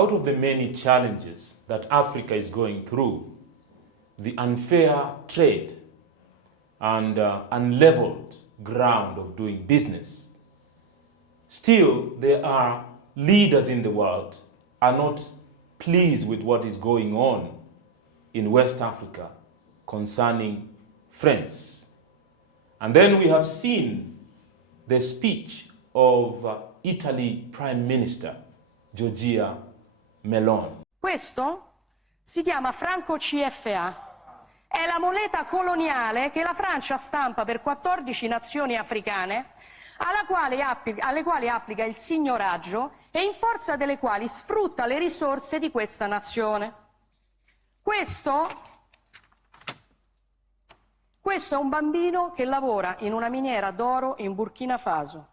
out of the many challenges that Africa is going through, the unfair trade and unleveled ground of doing business, still there are leaders in the world are not pleased with what is going on in West Africa concerning France. And then we have seen the speech of Italy Prime Minister Giorgia Meloni. Questo si chiama franco CFA. È la moneta coloniale che la Francia stampa per 14 nazioni africane, alle quali applica il signoraggio e in forza delle quali sfrutta le risorse di questa nazione. Questo è un bambino che lavora in una miniera d'oro in Burkina Faso.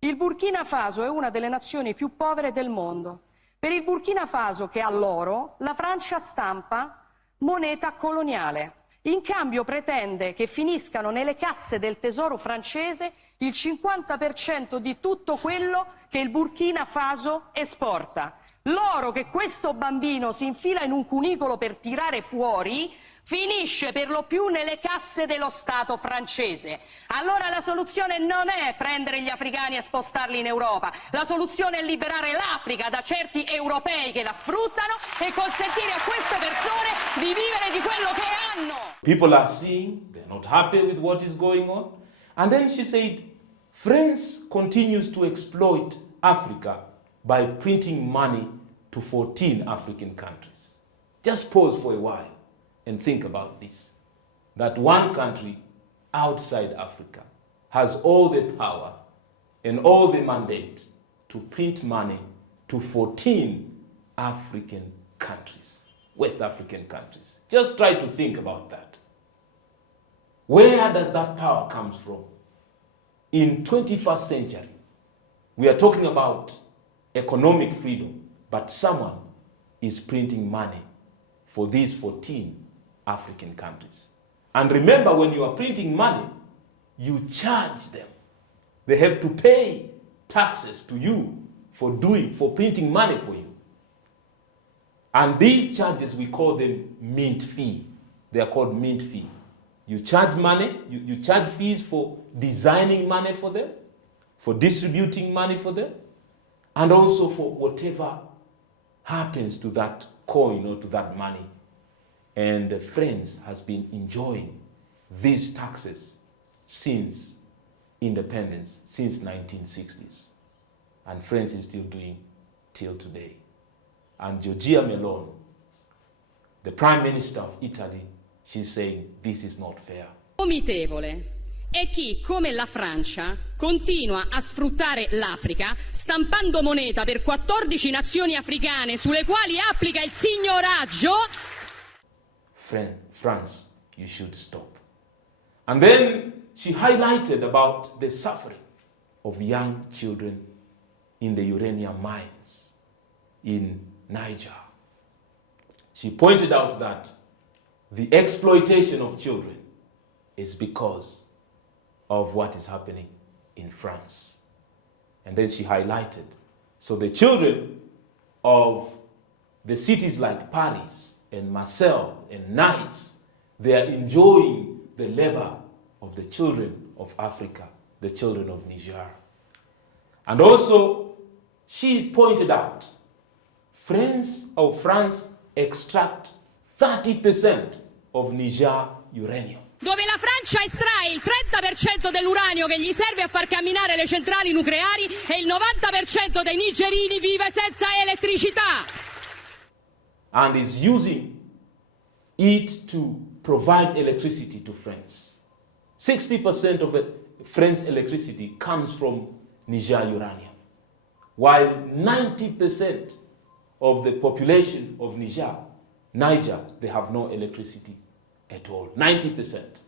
Il Burkina Faso è una delle nazioni più povere del mondo. Per il Burkina Faso, che ha l'oro, la Francia stampa moneta coloniale. In cambio pretende che finiscano nelle casse del tesoro francese il 50% di tutto quello che il Burkina Faso esporta. L'oro che questo bambino si infila in un cunicolo per tirare fuori finisce per lo più nelle casse dello Stato francese. Allora la soluzione non è prendere gli africani e spostarli in Europa, la soluzione è liberare l'Africa da certi europei che la sfruttano e consentire a queste persone di vivere di quello che hanno. People are seeing, they're not happy with what is going on. And then she said, France continues to exploit Africa by printing money to 14 African countries. Just pause for a while and think about this. That one country outside Africa has all the power and all the mandate to print money to 14 African countries, West African countries. Just try to think about that. Where does that power come from? In 21st century, we are talking about economic freedom, but someone is printing money for these 14 African countries. And remember, when you are printing money, you charge them. They have to pay taxes to you for printing money for you. And these charges, we call them mint fee. They are called mint fee. You charge money, you charge fees for designing money for them, for distributing money for them, and also for whatever happens to that coin or to that money. And France has been enjoying these taxes since independence, since 1960s. And France is still doing till today. And Giorgia Meloni, the Prime Minister of Italy, she's saying this is not fair. Vomitevole è chi, come la Francia, continua a sfruttare l'Africa stampando moneta per 14 nazioni africane sulle quali applica il signoraggio. France, you should stop. And then she highlighted about the suffering of young children in the uranium mines in Niger. She pointed out that the exploitation of children is because of what is happening in France. And then she highlighted, so the children of the cities like Paris and Marseille and Nice, they are enjoying the labor of the children of Africa, the children of Niger. And also, she pointed out, France extract 30% of Niger uranium. Dove la Francia estrae il 30% dell'uranio che gli serve a far camminare le centrali nucleari e il 90% dei nigerini vive senza elettricità. And is using it to provide electricity to France. 60% of France's electricity comes from Niger uranium, while 90% of the population of Niger, they have no electricity at all, 90%.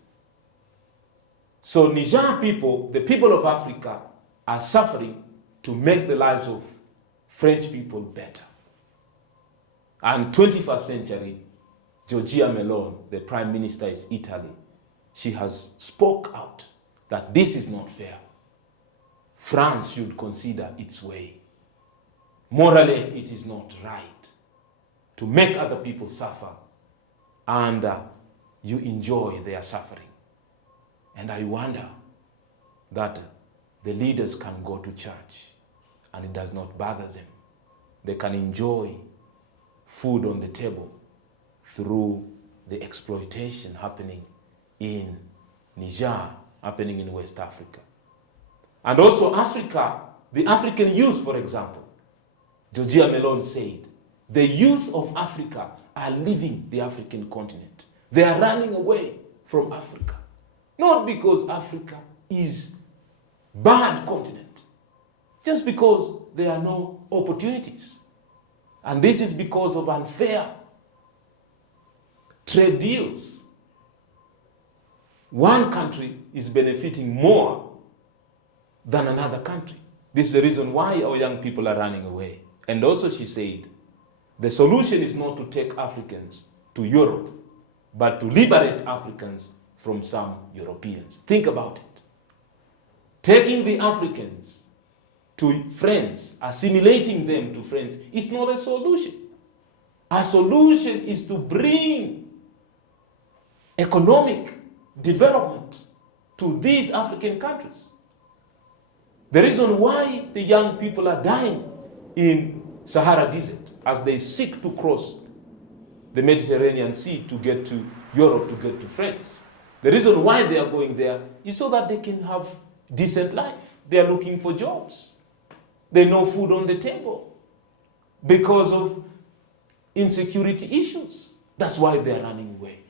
So Niger people, the people of Africa, are suffering to make the lives of French people better. And 21st century, Giorgia Meloni, the Prime Minister of Italy, she has spoke out that this is not fair. France should consider its way. Morally, it is not right to make other people suffer and you enjoy their suffering. And I wonder that the leaders can go to church and it does not bother them. They can enjoy food on the table through the exploitation happening in Niger, happening in West Africa. And also Africa, the African youth, for example, Giorgia Meloni said, the youth of Africa are leaving the African continent. They are running away from Africa. Not because Africa is a bad continent, just because there are no opportunities. And this is because of unfair trade deals. One country is benefiting more than another country. This is the reason why our young people are running away. And also she said, the solution is not to take Africans to Europe, but to liberate Africans from some Europeans. Think about it. Taking the Africans to France, assimilating them to France, is not a solution. A solution is to bring economic development to these African countries. The reason why the young people are dying in Sahara Desert as they seek to cross the Mediterranean Sea to get to Europe, to get to France. The reason why they are going there is so that they can have decent life. They are looking for jobs. There's no food on the table because of insecurity issues. That's why they are running away.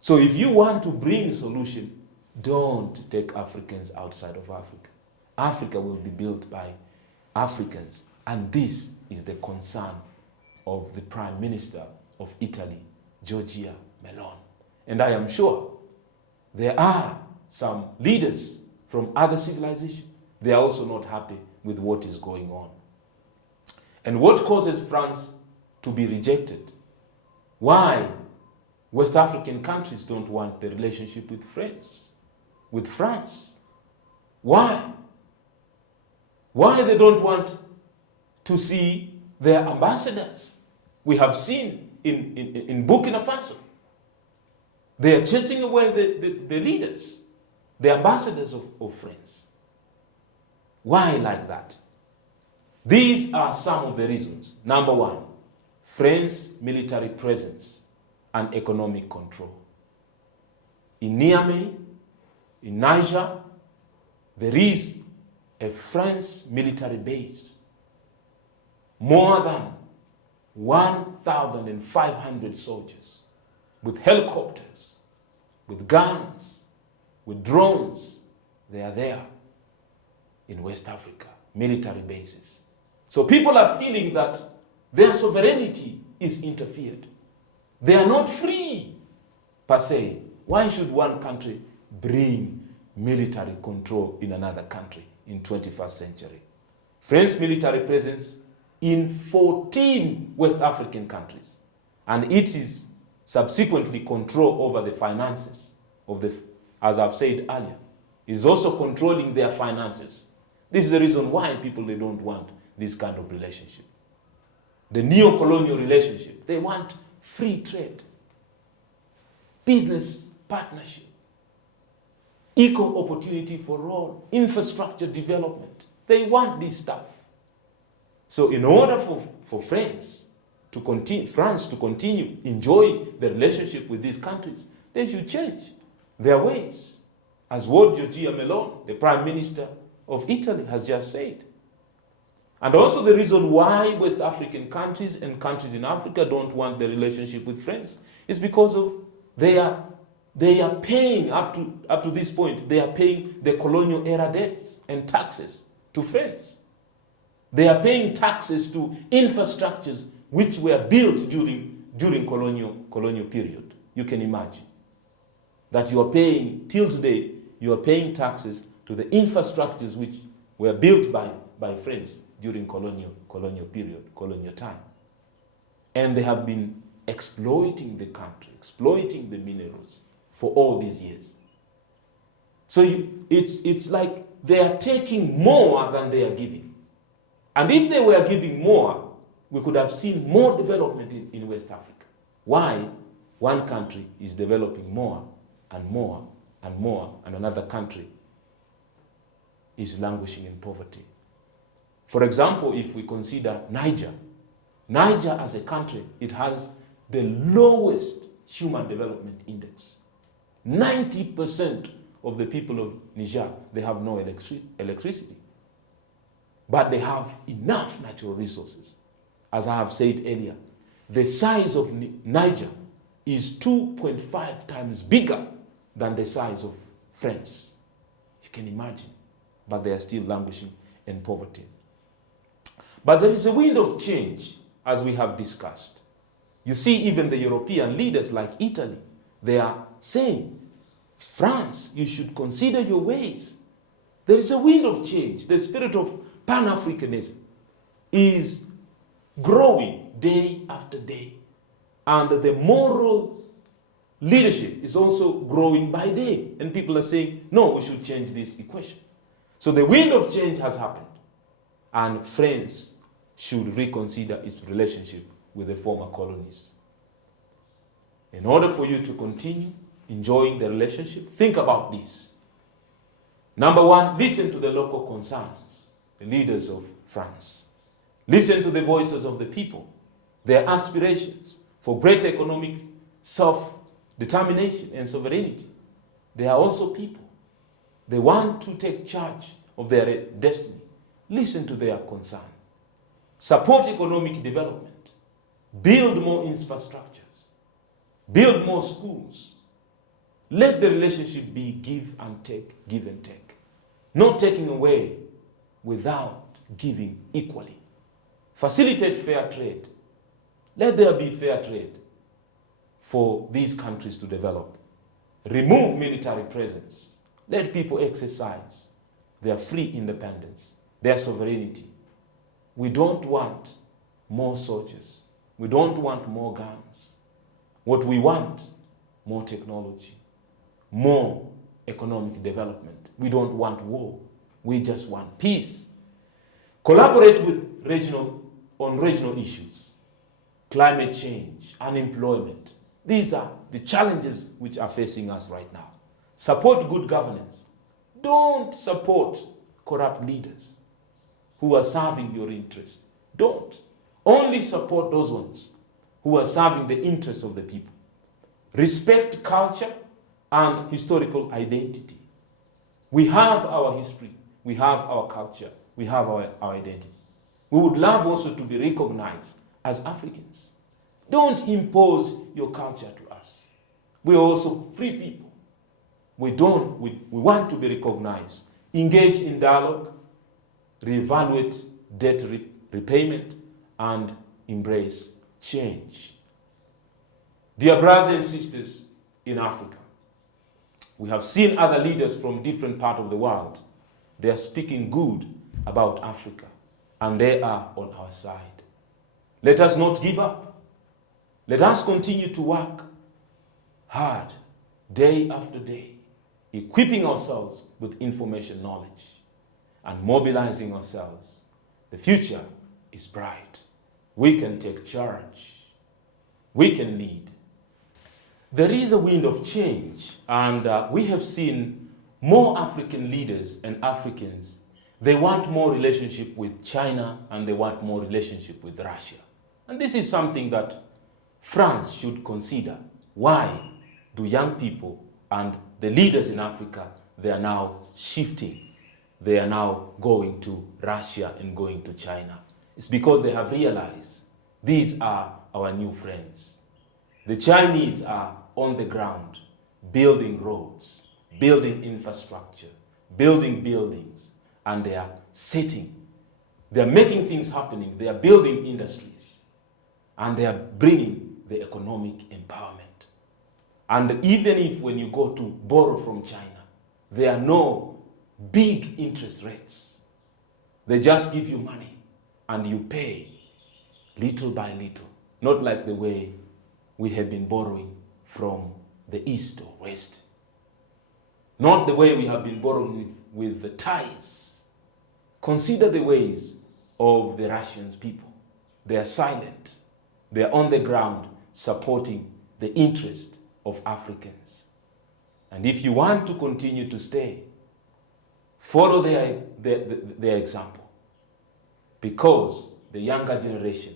So if you want to bring a solution, don't take Africans outside of Africa. Africa will be built by Africans. And this is the concern of the Prime Minister of Italy, Giorgia Meloni. And I am sure there are some leaders from other civilizations. They are also not happy with what is going on. And what causes France to be rejected? Why West African countries don't want the relationship with France? Why? Why they don't want to see their ambassadors? We have seen in Burkina Faso, they are chasing away the leaders, the ambassadors of France. Why like that? These are some of the reasons. Number one, France's military presence and economic control. In Niamey, in Niger, there is a French military base. More than 1,500 soldiers with helicopters, with guns, with drones. They are there in West Africa, military bases. So people are feeling that their sovereignty is interfered. They are not free per se. Why should one country bring military control in another country in 21st century? French military presence in 14 West African countries. And it is subsequently control over the finances of the, as I've said earlier, is also controlling their finances. This is the reason why people, they don't want this kind of relationship. The neo-colonial relationship, they want free trade, business partnership, equal opportunity for all, infrastructure development. They want this stuff. So in order for France to continue enjoying the relationship with these countries, they should change their ways. As what Giorgia Meloni, the Prime Minister of Italy, has just said. And also the reason why West African countries and countries in Africa don't want the relationship with France is because of they are paying up to this point, they are paying the colonial era debts and taxes to France. They are paying taxes to infrastructures which were built during colonial period. You can imagine that you are paying, till today, you are paying taxes to the infrastructures which were built by France during colonial period, colonial time. And they have been exploiting the country, exploiting the minerals for all these years. So it's like they are taking more than they are giving. And if they were giving more, we could have seen more development in West Africa. Why? One country is developing more and more and more, and another country is languishing in poverty. For example, if we consider Niger, Niger as a country, it has the lowest human development index. 90% of the people of Niger, they have no electricity. But they have enough natural resources. As I have said earlier, the size of Niger is 2.5 times bigger than the size of France. You can imagine. But they are still languishing in poverty. But there is a wind of change, as we have discussed. You see, even the European leaders like Italy, they are saying, France, you should consider your ways. There is a wind of change. The spirit of Pan-Africanism is growing day after day. And the moral leadership is also growing by day. And people are saying, no, we should change this equation. So the wind of change has happened. And France should reconsider its relationship with the former colonies. In order for you to continue enjoying the relationship, think about this. Number one, listen to the local concerns, the leaders of France. Listen to the voices of the people, their aspirations for greater economic self-determination and sovereignty. They are also people. They want to take charge of their destiny. Listen to their concern. Support economic development. Build more infrastructures. Build more schools. Let the relationship be give and take, give and take. Not taking away without giving equally. Facilitate fair trade. Let there be fair trade for these countries to develop. Remove military presence. Let people exercise their free independence, their sovereignty. We don't want more soldiers. We don't want more guns. What we want, more technology, more economic development. We don't want war. We just want peace. Collaborate with on regional issues, climate change, unemployment. These are the challenges which are facing us right now. Support good governance. Don't support corrupt leaders who are serving your interests. Don't. Only support those ones who are serving the interests of the people. Respect culture and historical identity. We have our history, we have our culture, we have our identity. We would love also to be recognized as Africans. Don't impose your culture to us. We are also free people. We want to be recognized. Engage in dialogue, reevaluate debt repayment, and embrace change. Dear brothers and sisters in Africa, we have seen other leaders from different parts of the world. They are speaking good about Africa, and they are on our side. Let us not give up. Let us continue to work hard, day after day, equipping ourselves with information knowledge and mobilizing ourselves. The future is bright. We can take charge. We can lead. There is a wind of change, and we have seen more African leaders and Africans. They want more relationship with China, and they want more relationship with Russia. And this is something that France should consider. Why do young people and the leaders in Africa, they are now shifting? They are now going to Russia and going to China. It's because they have realized these are our new friends. The Chinese are on the ground, building roads, building infrastructure, building buildings, and they are making things happening. They are building industries, and they are bringing the economic empowerment. And even if when you go to borrow from China, there are no big interest rates. They just give you money, and you pay little by little, not like the way we have been borrowing from the East or West. Not the way we have been borrowing with the ties. Consider the ways of the Russian people. They are silent. They are on the ground supporting the interest of Africans. And if you want to continue to stay, follow their example. Because the younger generation,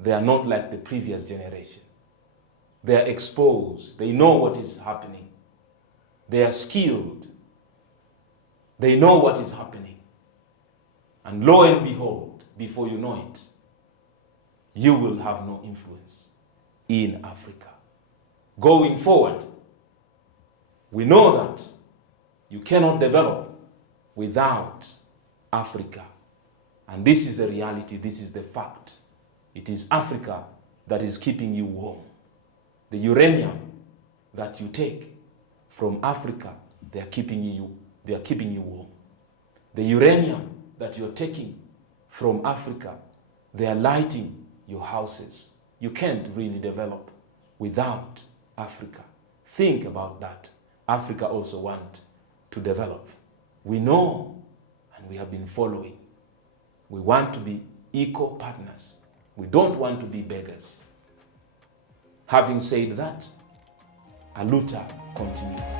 they are not like the previous generation. They are exposed. They know what is happening. They are skilled. They know what is happening. And lo and behold, before you know it, you will have no influence in Africa. Going forward, we know that you cannot develop without Africa. And this is the reality, this is the fact. It is Africa that is keeping you warm. The uranium that you take from Africa, they are keeping you warm. The uranium that you're taking from Africa, they are lighting your houses. You can't really develop without Africa. Think about that. Africa also wants to develop. We know and we have been following. We want to be equal partners. We don't want to be beggars. Having said that, Aluta continues.